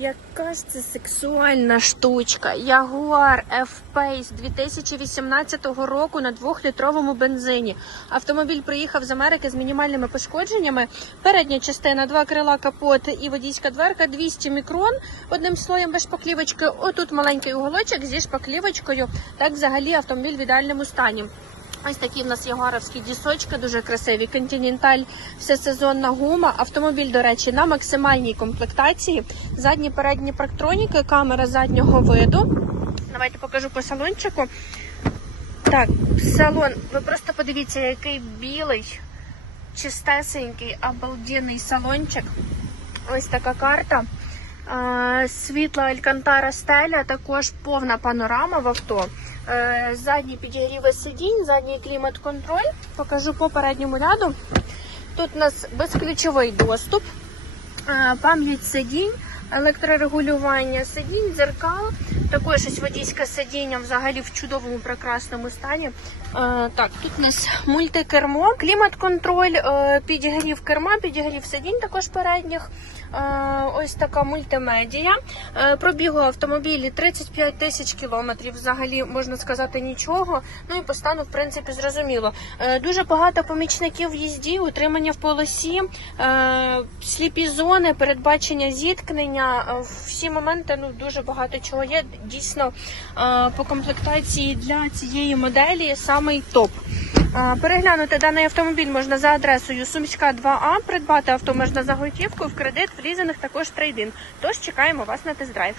яка ж це сексуальна штучка. Jaguar F-Pace 2018 року на 2-літровому бензині. Автомобіль приїхав з Америки з мінімальними пошкодженнями. Передня частина, два крила, капот і водійська дверка 200 мікрон одним слоєм без шпаклівочки. Отут маленький уголочок зі шпаклівочкою. Так взагалі автомобіль в ідеальному стані. Ось такі в нас ягуаровські дісочки, дуже красиві. Континенталь, всесезонна гума. Автомобіль, до речі, на максимальній комплектації. Задні передні парктроніки, камера заднього виду. Давайте покажу по салончику. Так, салон. Ви просто подивіться, який білий, чистесенький, обалденний салончик. Ось така карта. Світла Алькантара стеля, також повна панорама в авто. Е, Задні підігріви сидінь, задній клімат-контроль. Покажу по передньому ряду. Тут у нас безключовий доступ, е, пам'ять сидінь, електрорегулювання сидінь, дзеркал. Також ось водійське сидіння взагалі в чудовому прекрасному стані. Е, Так, тут у нас мультикермо, клімат-контроль, е, підігрів керма, підігрів сидінь також передніх. Е, Ось така мультимедія. Е, Пробігу автомобілі 35 тисяч кілометрів. Взагалі можна сказати нічого. Ну і по стану, в принципі, зрозуміло. Е, Дуже багато помічників в їзді, утримання в полосі, е, сліпі зони, передбачення зіткнення. Е, Всі моменти ну дуже багато чого є. Дійсно е, по комплектації для цієї моделі самий топ. Е, Переглянути даний автомобіль можна за адресою Сумська 2А. Придбати авто можна за готівку в кредит, в лізинг, також трейдин. Тож чекаємо вас на тест-драйв.